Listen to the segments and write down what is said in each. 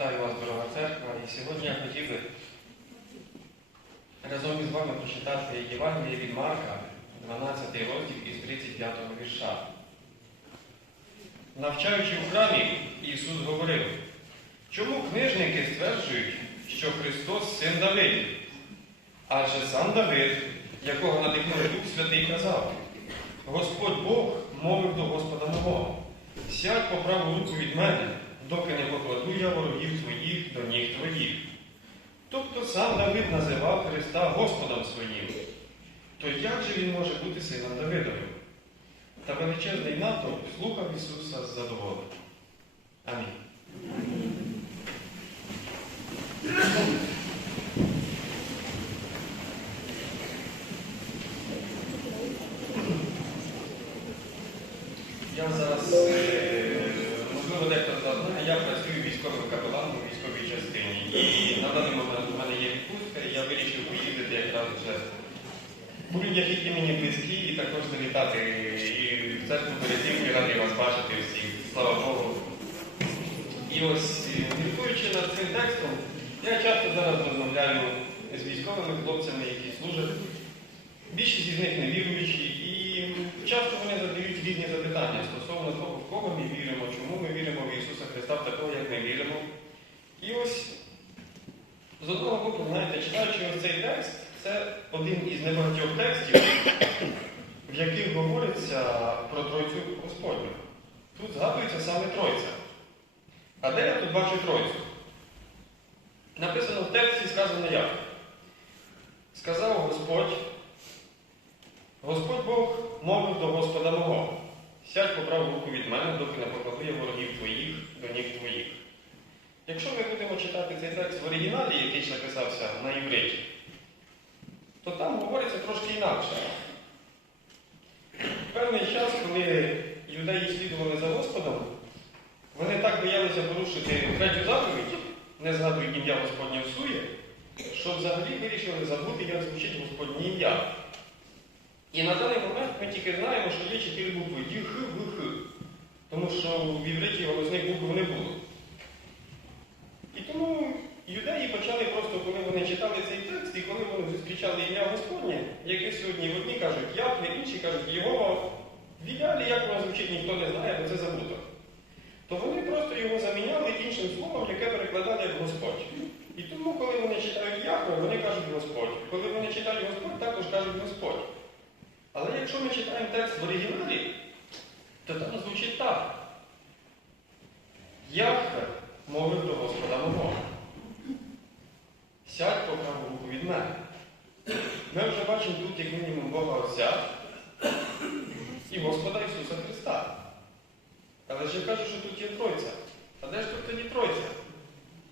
Вітаю вас, дорога церква. І сьогодні я хотів би разом із вами прочитати Євангеліє від Марка, 12 розділ із 35 вірша. Навчаючи в храмі, Ісус говорив, чому книжники стверджують, що Христос син Давид? Адже сам Давид, якого надихнув Дух Святий, казав, Господь Бог мовив до Господа мого, сядь по праву руку від мене, доки не покладу я ворогів твоїх до ніг твоїх. Тобто сам Давид називав Христа Господом своїм. То як же він може бути сином Давидовим? Та величезний натовп слухав Ісуса з задоволенням. Амінь. Я зараз, я працюю військовим капеланом у військовій частині. І на даний момент у мене є відпустка, і я вирішив поїздити якраз вже у людях, які мені близькі, і також завітати і в церкву Березівки, радий вас бачити всіх, слава Богу. І ось, е, міркуючи над цим текстом, я часто зараз розмовляю з військовими хлопцями, які служать. Більшість із них не віруючі, і часто вони задають різні запитання стосовно того, в кого ми віримо в Ісуса Христа в такого, як ми віримо. І ось з одного боку, знаєте, читаючи ось цей текст, це один із небагатьох текстів, в яких говориться про Тройцю Господню. Тут згадується саме Тройця. А де я тут бачу Тройцю? Написано в тексті сказано як? Сказав Господь. Господь Бог мовив до Господа мого, сядь по праву руку від мене, доки не покладу я ворогів твоїх до ніг твоїх. Якщо ми будемо читати цей текст в оригіналі, який ще писався на євриті, то там говориться трошки інакше. В певний час, коли юдеї слідували за Господом, вони так боялися порушити третю заповідь, не згадують ім'я Господнє всує, що взагалі вирішили забути, як звучить Господнє ім'я. І на даний момент ми тільки знаємо, що є чотири букви Ді, Х, В, Х. Тому що в івриті голосних букв не було. І тому юдеї почали просто, коли вони читали цей текст, і коли вони зустрічали ім'я Господнє, яке сьогодні одні кажуть Яхве, інші кажуть Єгова, в ідеалі, як воно звучить, ніхто не знає, бо це забуто. То вони просто його заміняли іншим словом, яке перекладали як Господь. І тому, коли вони читають Яхве, вони кажуть Господь. Коли вони читають Господь, також кажуть Господь. Якщо ми читаємо текст в оригіналі, то там звучить так. Яхве мовив до Господа мого. Сядь по праву руку від мене. Ми вже бачимо тут, як мінімум, Бога Отця і Господа Ісуса Христа. Але ж я кажу, що тут є Тройця. А де ж тут тоді Тройця?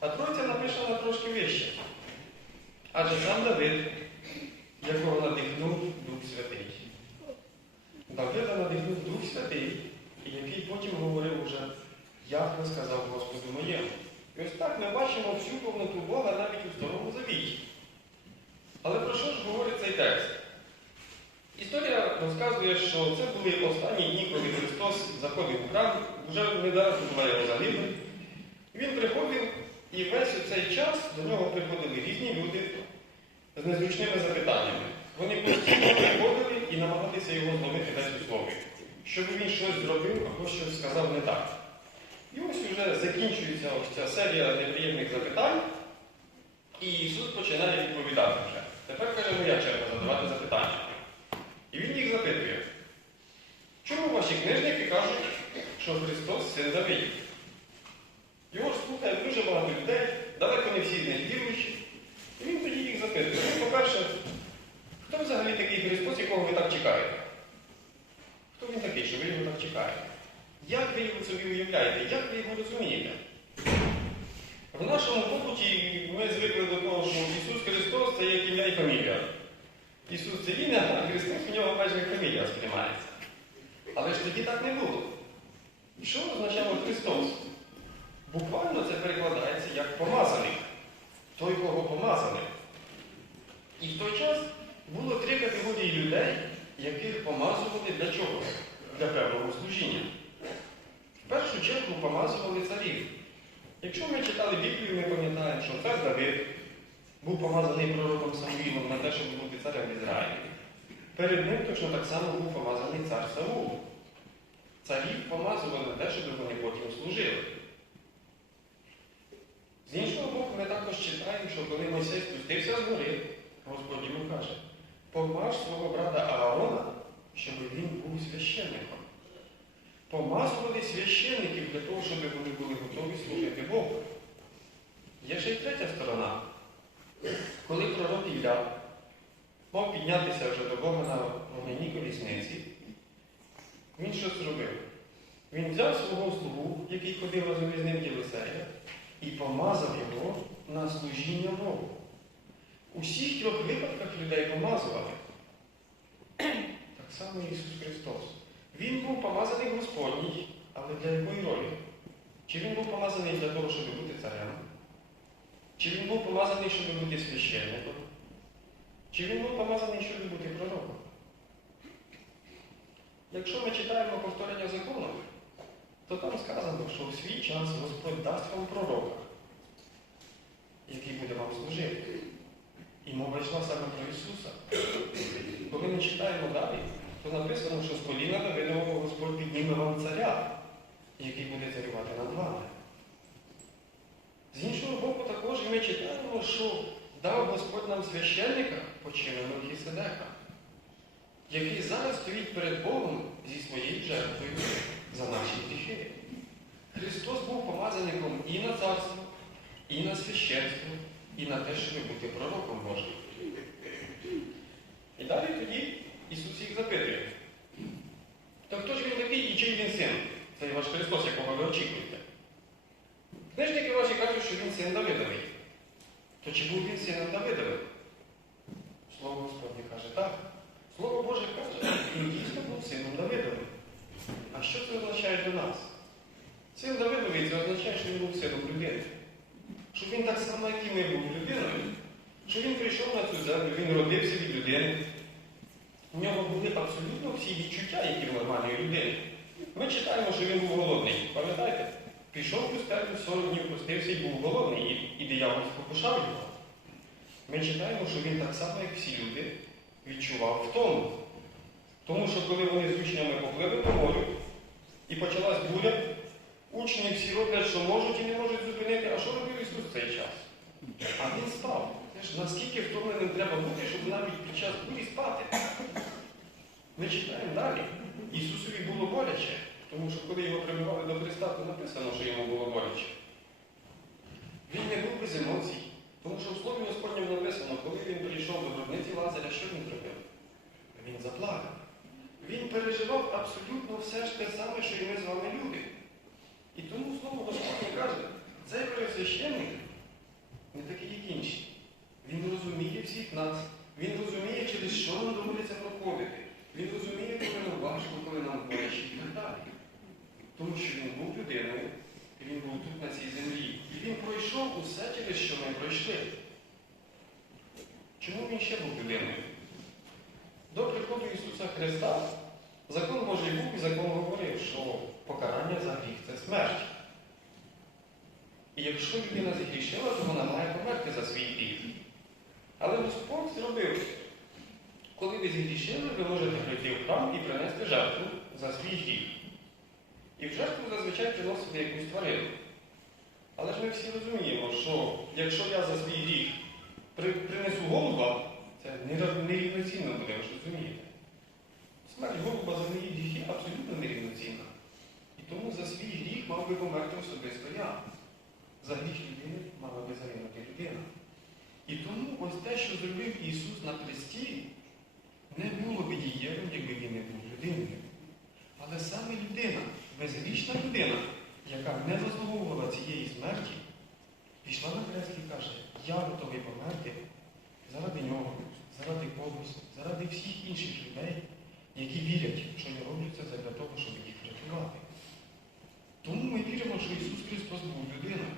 А Тройця написана трошки вище. Адже сам Давид, якого надихнув Дух Святий. Давида надихнув Дух Святий, і який потім говорив уже, як не сказав Господу моєму. І ось так ми бачимо всю повноту Бога навіть у Старому Завіті. Але про що ж говорить цей текст? Історія розказує, що це були останні дні, коли Христос заходив у храм, вже недалеко була його загибель. Він приходив, і весь цей час до нього приходили різні люди з незручними запитаннями. Вони постійно приходили і намагалися його зловити десь у слові, щоб він щось зробив або щось сказав не так. І ось вже закінчується ось ця серія неприємних запитань, і Ісус починає відповідати вже. Тепер каже моя черга задавати запитання. І він їх запитує, чому ваші книжники кажуть, що Христос син Давид? Його ж слухає дуже багато людей, далеко не всі з них віруючі. І він тоді їх запитує. Ну, по-перше, хто взагалі такий Христос, якого ви так чекаєте? Хто він такий, що ви його так чекаєте? Як ви його собі уявляєте? Як ви його розумієте? В нашому побуті ми звикли до того, що Ісус Христос це як ім'я і фамілія. Ісус це ім'я, а Христос у нього майже фамілія сприймається. Але ж тоді так не було. Що означало Христос? Буквально це перекладається як помазаний. Той, кого помазали. І в той час було три категорії людей, яких помазували для чого? Для певного служіння. Помазували царів. Якщо ми читали Біблію, ми пам'ятаємо, що цар Давид був помазаний пророком Самуїлом на те, щоб бути царем Ізраїлі. Перед ним точно так само був помазаний цар Саул. Царів помазували на те, щоб вони потім служили. З іншого боку, ми також читаємо, що коли Мойсей спустився з гори, Господь йому каже, помаж свого брата Аарона, щоб він був священником. Помазували священників для того, щоб вони були готові служити Богу. Є ще й третя сторона. Коли пророк Ілля мав піднятися вже до Бога на вогняній колісниці, він що зробив? Він взяв свого слугу, який ходив разом із ним Єлисея, і помазав його на служіння Богу. У всіх трьох випадках людей помазували. Так само Ісус Христос. Він був помазаний Господній, але для якої ролі? Чи він був помазаний для того, щоб бути царем? Чи він був помазаний, щоб бути священником? Чи він був помазаний, щоб бути пророком? Якщо ми читаємо повторення закону, то там сказано, що в свій час Господь дасть вам пророка, який буде вам служити. І мова йшла саме про Ісуса. Коли ми читаємо далі, то написано, що з коліна Давидового Господь підніме вам царя, який буде царювати над вами. З іншого боку, також ми читаємо, що дав Господь нам священника по чину Мелхіседека, який зараз стоїть перед Богом зі своєю жертвою за наші гріхи. Христос був помазаником і на царство, і на священство, і на те, щоб бути пророком Божим. І далі тоді Ісус їх запитує. То хто ж він такий і чий він син? Це ваш Христос, якого ви очікуєте. Книжники ваші кажуть, що він син Давидовий. То чи був він сином Давидовим? Слово Господнє каже, так. Слово Боже каже, він дійсно був сином Давидовим. А що це означає для нас? Син Давидовий це означає, що він був сином людини. Що він так само, як і ми був людиною. Що він прийшов на цю землю, він родився від людини. У нього були абсолютно всі відчуття, які в нормальної людини. Ми читаємо, що він був голодний. Пам'ятаєте? Пішов в пустелю 40 днів пустився і був голодний, і, і диявол спокушав його. Ми читаємо, що він так само, як всі люди, відчував втому. Тому що коли вони з учнями поплили по морю і почалась буря, учні всі роблять, що можуть і не можуть зупинити. А що робив Ісус в цей час? А він спав. Наскільки втомленим треба бути, щоб навіть під час бурі спати? Ми читаємо далі. Ісусові було боляче, тому що коли його прибивали до Христа, то написано, що йому було боляче. Він не був без емоцій, тому що в Слові Господньому написано, коли він прийшов до гробниці Лазаря, що він зробив? Він заплакав. Він переживав абсолютно все ж те саме, що і ми з вами люди. І тому слово Господнє каже, цей пересвященник не такий, як інші. Він розуміє всіх нас. Він розуміє, через що нам доводиться. Він розуміє, коли нам важко, коли нам боляче і так далі. Тому що він був людиною, і він був тут на цій землі. І він пройшов усе, через що ми пройшли. Чому він ще був людиною? До приходу Ісуса Христа закон Божий був і закон говорив, що покарання за гріх це смерть. І якщо людина згрішила, то вона має померти за свій гріх. Але Господь зробив, коли ви згрішили, ви можете прийти в храм і принести жертву за свій гріх. І в жертву зазвичай приносили якусь тварину. Але ж ми всі розуміємо, що якщо я за свій гріх принесу голуба, це нерівноцінно буде, ви ж розумієте. Смерть голуба за мої гріхи абсолютно нерівноцінна. І тому за свій гріх мав би померти особисто я. За гріх людини мала би загинути людина. І тому ось те, що зробив Ісус на хресті, не було б дієвим, якби він не був людиною. Але саме людина, безгрішна людина, яка не заслуговувала цієї смерті, пішла на хрест і каже, я готовий померти заради нього, заради когось, заради всіх інших людей, які вірять, що я роблю це для того, щоб їх врятувати. Тому ми віримо, що Ісус Христос був людиною.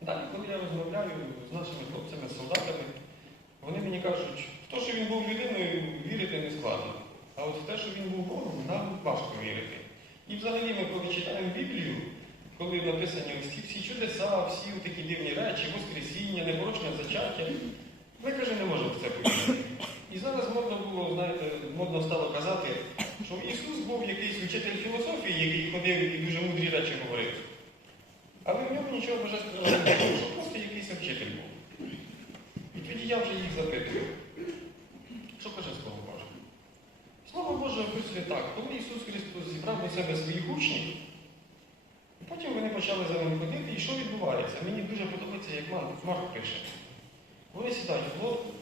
Далі, коли я розмовляю з нашими хлопцями, солдатами, вони мені кажуть, в те, що він був людиною, вірити не складно. А от в те, що він був Богом, нам важко вірити. І взагалі ми, коли читаємо Біблію, коли написані ці всі чудеса, всі такі дивні речі, Воскресіння, непорочне зачаття, ми, каже, не можемо в це повірити. І зараз модно було, знаєте, модно стало казати, що Ісус був якийсь вчитель філософії, який ходив і дуже мудрі речі говорив. Але в ньому нічого божественного не було, що просто якийсь вчитель був. І тоді я вже їх запитую. Що каже Слово Боже? Слово Боже описує так, коли Ісус Христос зібрав до себе своїх учнів, і потім вони почали за ним ходити, і що відбувається? Мені дуже подобається, як Марк, пише. Вони сідають в лодку,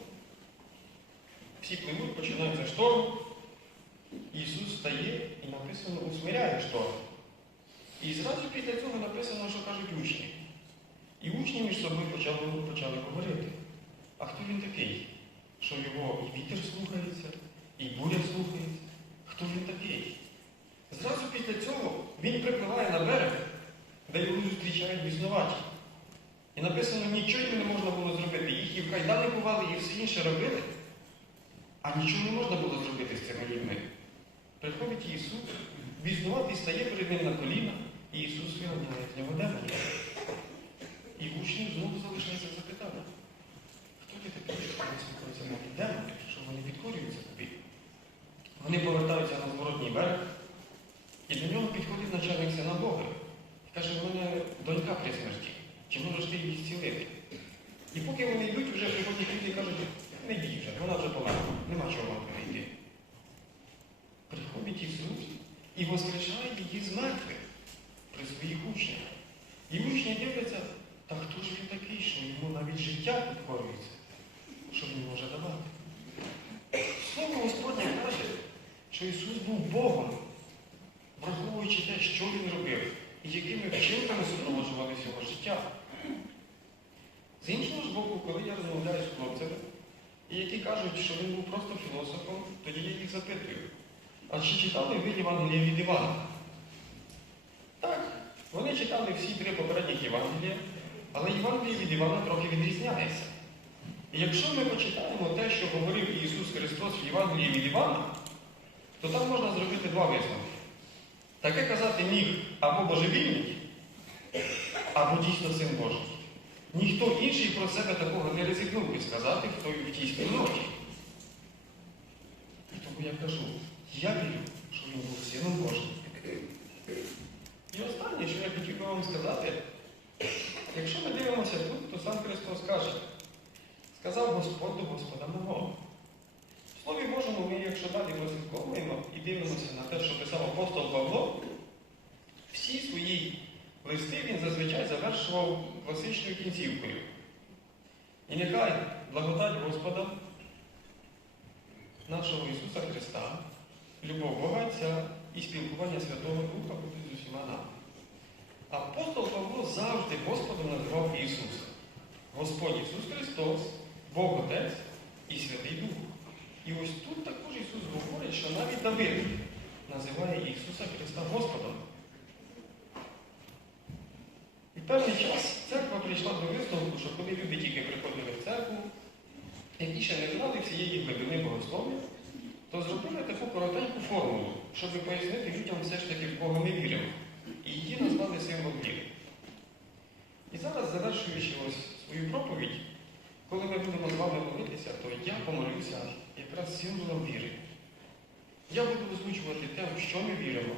всі пливуть, починається шторм. Ісус стає і написано усмиряє шторм. І зразу після цього написано, що кажуть учні. І учні між собою почали, почали говорити. А хто він такий? Що його і вітер слухається, і буря слухається? Хто він такий? Зразу після цього він припливає на берег, де його зустрічають біснуваті. І написано, нічого їм не можна було зробити. Їх і в кайдани кували, і все інше робили. А нічого не можна було зробити з цими людьми. Приходить Ісус, біснуватий стає перед ним на коліна, і Ісус виганяє з нього демона. І учнів знову залишається запитання. Хто ти такий, що вони слухаються навіть демони, що вони підкорюються тобі? Вони повертаються на зворотній берег, і до нього підходить начальник синагоги. І каже, в мене донька при смерті. Чи можеш ти її зцілити? І поки вони йдуть, вже приходять люди і кажуть, не йдіть вже, вона вже померла, нема чого вам туди йти. Приходить Ісус і воскрешає її з мертвих при своїх учнях. І учні дивляться, та хто ж він такий, що йому навіть життя підкорюється, що він може давати. Слово Господнє каже, що Ісус був Богом, враховуючи те, що Він робив, і якими вчинками супроводжувалися його життя. З іншого ж боку, коли я розмовляю з хлопцями, і які кажуть, що він був просто філософом, тоді я їх запитую. А чи читали ви Євангелія від Івана? Так, вони читали всі три попередніх Євангелія, але Євангеліє від Івана трохи відрізняється. І якщо ми почитаємо те, що говорив Ісус Христос в Євангелії від Івана, то там можна зробити два висновки. Таке казати міг або божевільний, або дійсно син Божий. Ніхто інший про себе такого не ризикнув би сказати, хто в тій спільноті. І тому я кажу, я вірю, що він був сином Божим. І останнє, що я хотів би вам сказати, якщо ми дивимося тут, то сам Христос каже, сказав Господь до Господа мого. Слові Божому ми, якщо далі розслідковуємо і дивимося на те, що писав апостол Павло, всі свої листи він зазвичай завершував класичною кінцівкою. І нехай благодать Господа, нашого Ісуса Христа, любов Бога Отця і спілкування Святого Духа будуть з усіма нами. Апостол Павло завжди Господом називав Ісуса. Господь Ісус Христос, Бог Отець і Святий Дух. І ось тут також Ісус говорить, що навіть Давид називає Ісуса Христа Господом. І певний час церква прийшла до висновку, що коли люди тільки приходили в церкву, які ще не знали всієї глибини богослов'я, то зробили таку коротеньку формулу, щоб пояснити людям все ж таки, в кого ми віримо. І її назвали символ віри. І зараз, завершуючи ось свою проповідь, коли ми будемо з вами молитися, то я помолюся якраз символом віри. Я буду озвучувати те, в що ми віримо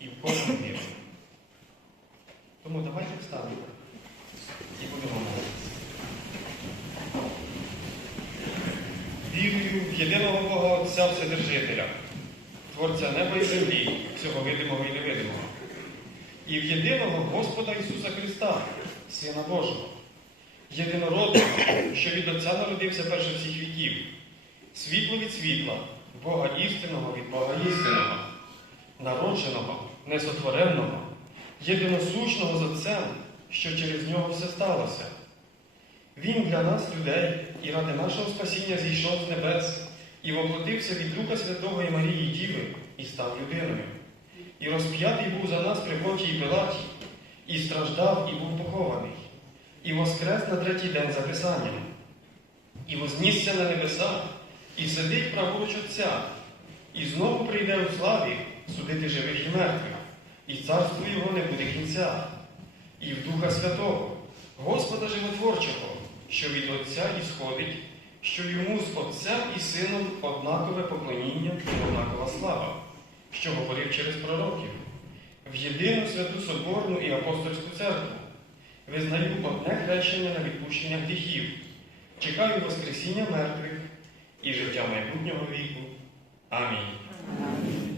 і в кого ми віримо. Тому давайте встанемо і будемо молитися. Вірую в єдиного Бога Отця Вседержителя, Творця неба і землі, всього видимого і невидимого. І в єдиного Господа Ісуса Христа, Сина Божого, єдинородного, що від Отця народився перше всіх віків, світло від світла, Бога істинного від Бога істинного, народженого, несотвореного, єдиносущного з Отцем, що через нього все сталося. Він для нас, людей, і ради нашого спасіння зійшов з небес і воплотився від Духа Святого і Марії Діви і став людиною. І розп'ятий був за нас при Понтії Пилаті, і страждав, і був похований, і воскрес на третій день за Писанням, і вознісся на небеса, і сидить праворуч Отця, і знову прийде у славі судити живих і мертвих, і царству його не буде кінця, і в Духа Святого, Господа Животворчого, що від Отця ісходить, що йому з Отцем і Сином однакове поклоніння і однакова слава, що говорив через пророків, в єдину святу Соборну і апостольську церкву. Визнаю одне хрещення на відпущення гріхів, чекаю Воскресіння мертвих і життя майбутнього віку. Амінь.